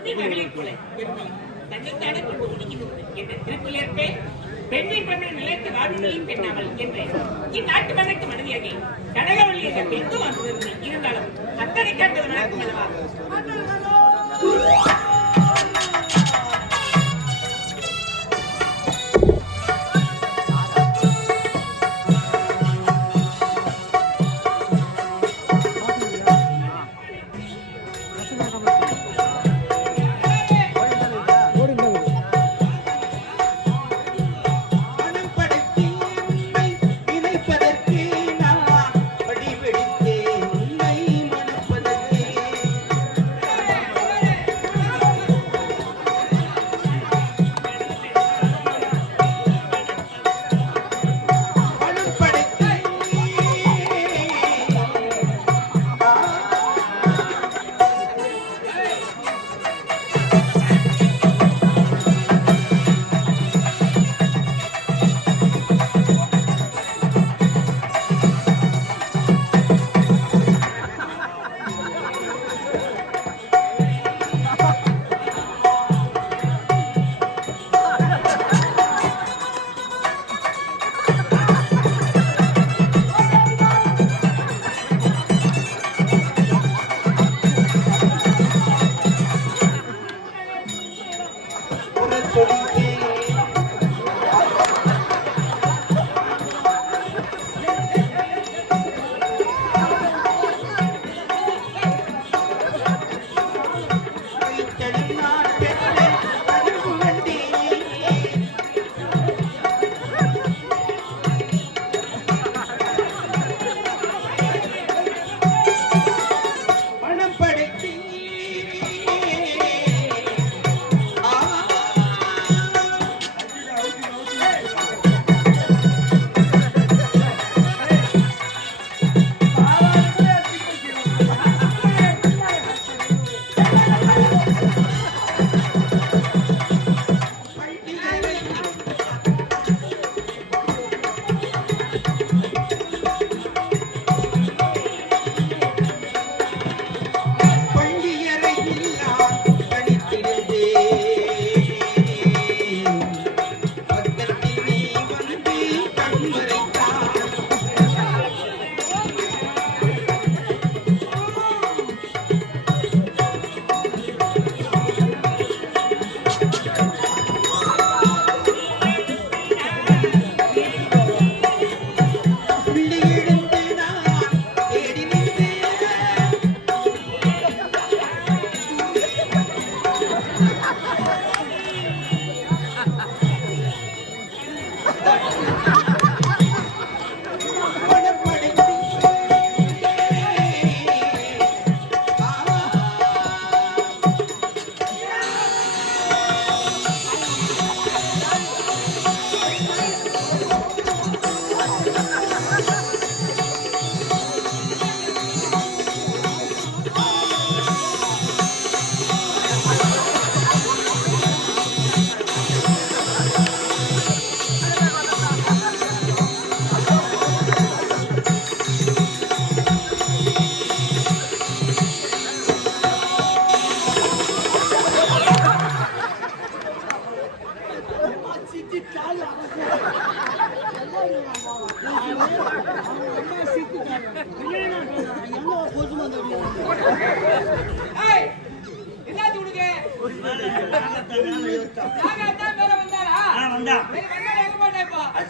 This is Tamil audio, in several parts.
மகளிர் கொலை தன்னைத்தானே கொண்டு துணிக்கின்றது என்ற திருக்குறளே பெண்ணின் பெண்ணை நிலைத்து வாழ்வுகளையும் பெண்ணாமல் என்று இந்நாட்டு மகனுக்கு மனதியாக கடகவழியாக எங்கு வந்து இருந்தாலும் அத்தனை காட்டுவது நடக்கும் அல்லவா?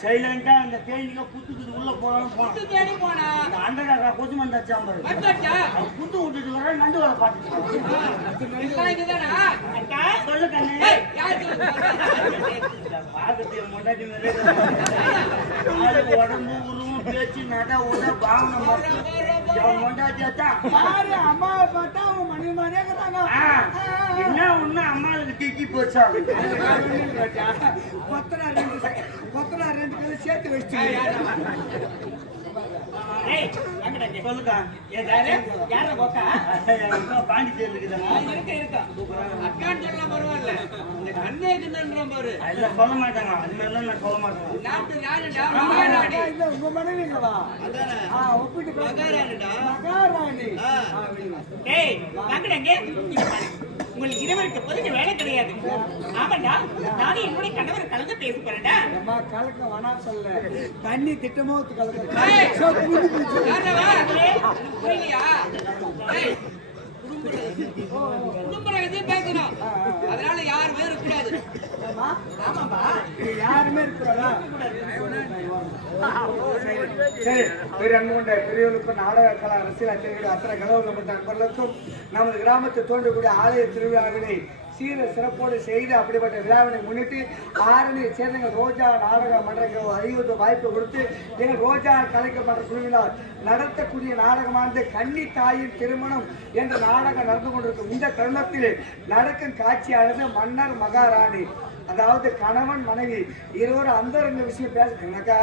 சைலண்டா அந்த தேனிங்க புத்துக்கு உள்ள போறான்னு போனா அந்த அண்டகா கொசு வந்தாச்சா புத்து விட்டுட்டு வர நண்டு வர பாட்டு சொல்லு கண்ணே பாக்கத்தைய முன்னாடி உடம்பு உருவம் பேச்சு நட உட பாவனை முண்டாச்சியாத்தான் அம்மாவை பார்த்தா அவன் மணி மாதிரியே என்ன ஒண்ணு அம்மாவுக்கு திக்கி போச்சா கொத்தனார் ரெண்டு பேரும் சேர்த்து வச்சு சொல்லுக்கா பாண்டிச்சேரி சொல்ல மாட்டாங்க அது மாதிரிலாம் நான் சொல்ல மாட்டேன் உங்க மனைவிங்களா ஒப்பிட்டு உங்கள் இருவருக்கு பொதுக்கு வேலை கிடையாது. ஆமாண்டா, நானும் என்னுடைய கணவர் கலந்து பேச போறேன்டா. அம்மா கலக்க வேணா சொல்ல தண்ணி திட்டமோ ஏய், கலக்க யாரவா? புரியலையா? ஏய், குடும்பம் எதுவும் பேசணும். அதனால யாருமே இருக்கக்கூடாது. ஆமாப்பா. யாருமே இருக்கிறாரா? சரி, பெரியவங்க பெரியவர்களுக்கும் நாடக கலா அரசியல் அச்சர்கள் அத்தனை கலவரப்பட்ட நண்பர்களுக்கும் நமது கிராமத்தில் தோன்றக்கூடிய ஆலய திருவிழாவினை சீர சிறப்போடு செய்து அப்படிப்பட்ட விழாவினை முன்னிட்டு ஆரணியை சேர்ந்த எங்கள் ரோஜா நாடக மன்றங்கள் அறிவுறுத்த வாய்ப்பு கொடுத்து எங்கள் ரோஜா கலைக்கப்பட்ட குழுவினால் நடத்தக்கூடிய நாடகமானது கன்னி தாயின் திருமணம் என்ற நாடகம் நடந்து கொண்டிருக்கும் இந்த தருணத்தில் நடக்கும் காட்சியானது மன்னர் மகாராணி, அதாவது கணவன் மனைவி இருவரும் அந்தரங்க விஷயம் பேசுனாக்கா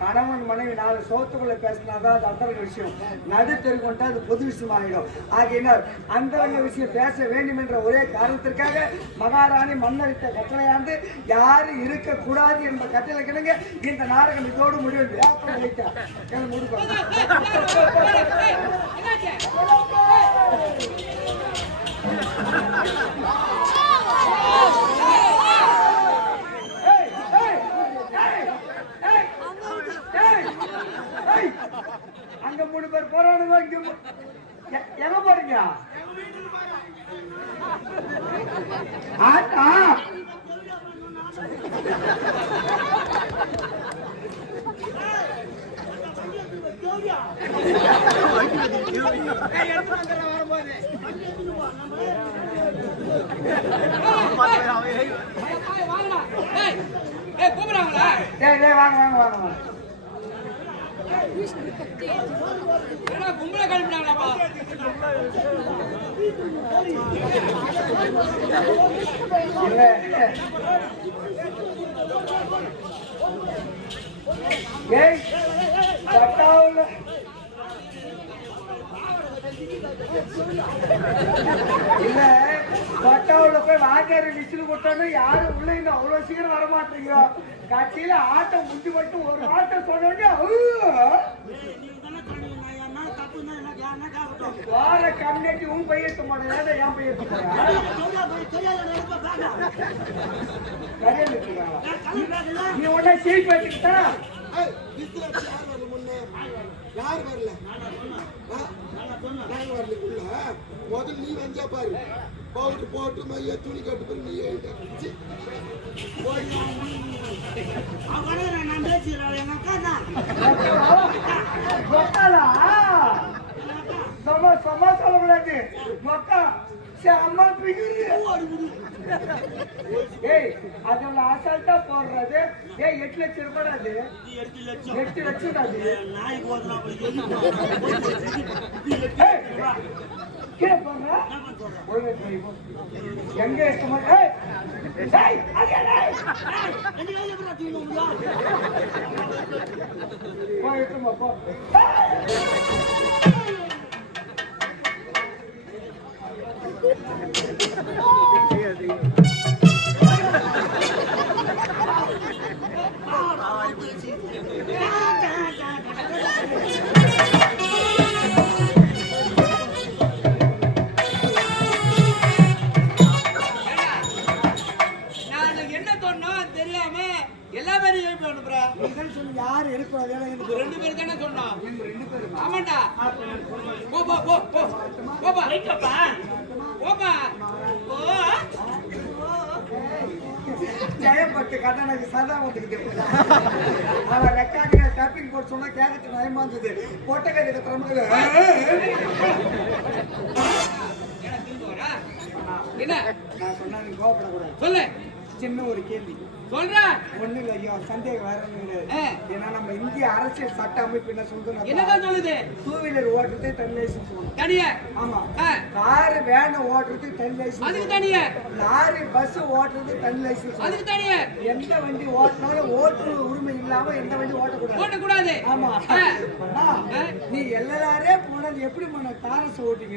கணவன் மனைவி 4 சோத்துக்குள்ள பேசினாதான் அது அந்தரங்க விஷயம். நடுத்தெரு கொண்டா அது பொது விஷயம் ஆகிடும். ஆகையினால் அந்தரங்க விஷயம் பேச வேண்டும் என்ற ஒரே காரணத்திற்காக மகாராணி மன்னரித்த கட்டளையானது யாரும் இருக்கக்கூடாது என்ற கட்டளை கிணங்க இந்த நாடகம் இதோடு முடிவு. அங்க 3 பேர் போறானுங்க. எங்க போறீங்க? ஆட்டா கூப்பிடுறாங்களா? வாங்க வாங்க வாங்க. கும்பல கிளம்பினாங்களாப்பா? இல்ல பட்டாவுல போய் வாத்தியாரு விசில் கொடுத்தானு யாரும் உள்ள இன்னும் அவ்வளவு சீக்கிரம் வர மாட்டீங்க. கட்சியில ஆட்டம் முடி மட்டும் ஒரு ஆட்டம் சொன்னோடனே வார கம்யூனிட்டி உன் பையத்து மாட்டேன் என் பையத்து நீ உடனே சீட் வச்சுக்கிட்டா யாரு வரல முதல்ல நீ வந்தா பாரு பவுட்டு போட்டு மைய துணி கட்டு போய் நீ சும்மா சொல்லக்கூடாது மக்கா அம்மா ஏய் அதோட அசால்ட்டா போடுறது. ஏய் 8 லட்சம் ரூபாய் அது 8 லட்சம் அது கீழே போடுற எங்க இருக்க போயிட்டுமா போ. யாரு இருக்கிறோம் 2 பேர் தானே சொன்னோம். ஆமாண்டா. போ போ போ போ போப்பா. ரைட்ப்பா. போப்பா. போ. ஜெயப்பட்டு கட்டணக்கு சதா வந்துக்கிட்டு அவன் ரெக்கார்டிங்க டப்பிங் போட்டு சொன்னா கேட்கறதுக்கு பயமா இருந்தது. பொட்டை கதை கட்டுற என்ன நான் சொன்னா நீ கோபப்படக்கூடாது. சொல்லு. சின்ன ஒரு கேள்வி சொல்ற. ஒண்ணு இல்ல ஐயோ சந்தேகம் வேற ஒண்ணு கிடையாது. ஏன்னா நம்ம இந்திய அரசியல் சட்ட அமைப்பு என்ன சொல்லுது? என்னதான் சொல்லுது? 2 வீலர் ஓட்டுறது 10 லைசன்ஸ் வேணும். தனியா? ஆமா. கார் வேன் ஓட்டுறது 10 லைசன்ஸ். அதுக்கு தனியா? லாரி பஸ் ஓட்டுறது 10 லைசன்ஸ். அதுக்கு தனியா? எந்த வண்டி ஓட்டுனாலும் ஓட்டுற உரிமை இல்லாம எந்த வண்டி ஓட்டக்கூடாது. ஆமா. நீ எல்லாரே போனது எப்படி மன காரஸ் ஓட்டிங்க?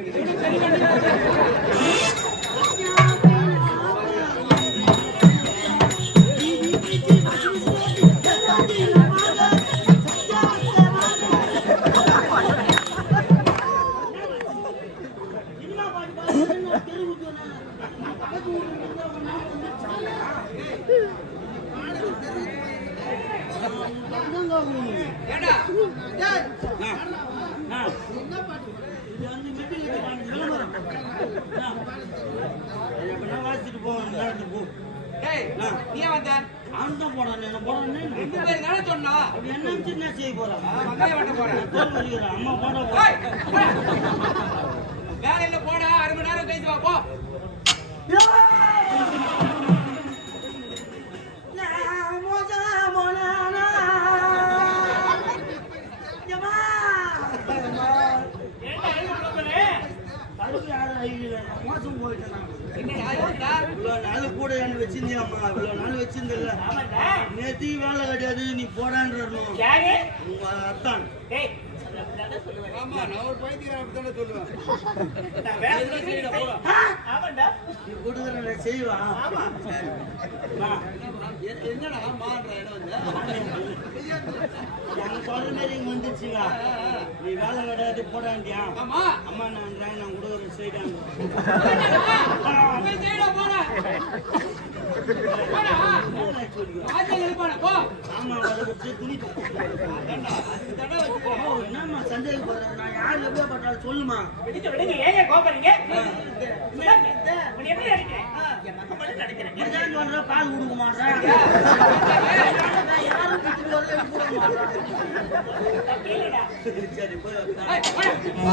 ஏடா டேய் இது வந்து மீட்டிங் விளம்பரம் எப்படின்னா வாசிச்சுட்டு போவேன் போ டேய் நீ ஏன் வந்த அவன் தான் போடான் என்ன போடான்னு ரெண்டு பேரும் தானே சொன்னா அப்படி என்ன செய்ய போறான் வெங்காயம் வெட்ட போறேன் தோல் வலிக்கிறேன் அம்மா போட ஏய், வேலையில போடா 1/2 மணி நேரம் கழிச்சு வா போ மோசம் போயிட்டேன் என்னடா யோசிடா இவ்வளவு நாள் கூட என்ன வச்சிருந்தியாம்மா இவ்வளவு நாள் வச்சிருந்தில்ல நேத்தி வேலை கிடையாது நீ போடான்றணும் யாரு உங்க அத்தான் டேய் ஆமா நான் ஒரு பைத்தியக்காரன் அப்படித்தானே சொல்லுவேன். நான் வேலை செய்யற போ ஆமாடா நீ கொடுக்குற செய்வா ஆமா என்னடா மான்ற இடம் வந்து எனக்கு சொல்ற மாதிரி இங்க வந்துருச்சுங்க நீ வேலை கிடையாது போடாண்டியா ஆமா அம்மா நான் கொடுக்குற செய்டாங்க போய் செய்யடா போடா போடா ஆஜல் எழுப்பானே போ ஆமா வச்சு துணி தடவை வச்சுக்கோ என்னம்மா சந்தேகப்படுற நான் யார் எப்படியா பட்டாலும் சொல்லுமா விடுங்க ஏங்க கோபறீங்க எப்படி நினைக்கிறேன் என் மகன் மட்டும் நினைக்கிறேன் இதுதான் சொல்ற பால் கொடுக்க மாட்டேன் யாரும் வீட்டுக்கு வரவே கொடுக்க மாட்டேன் கேளுடா சரி போய்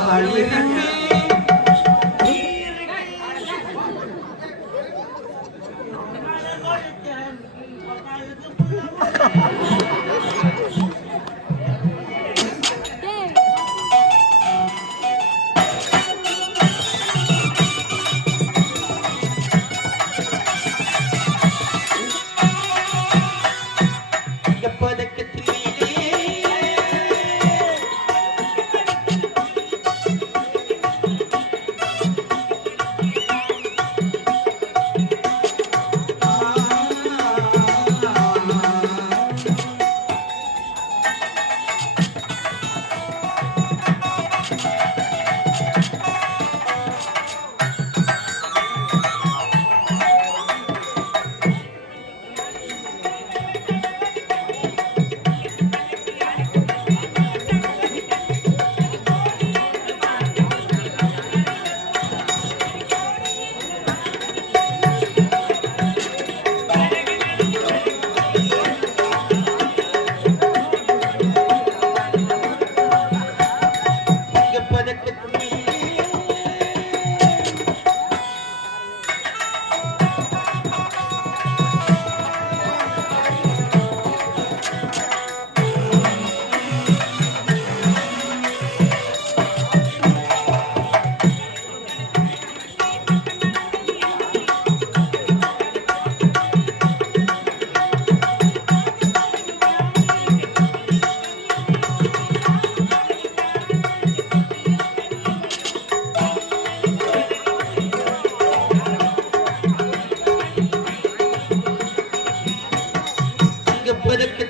பதக்க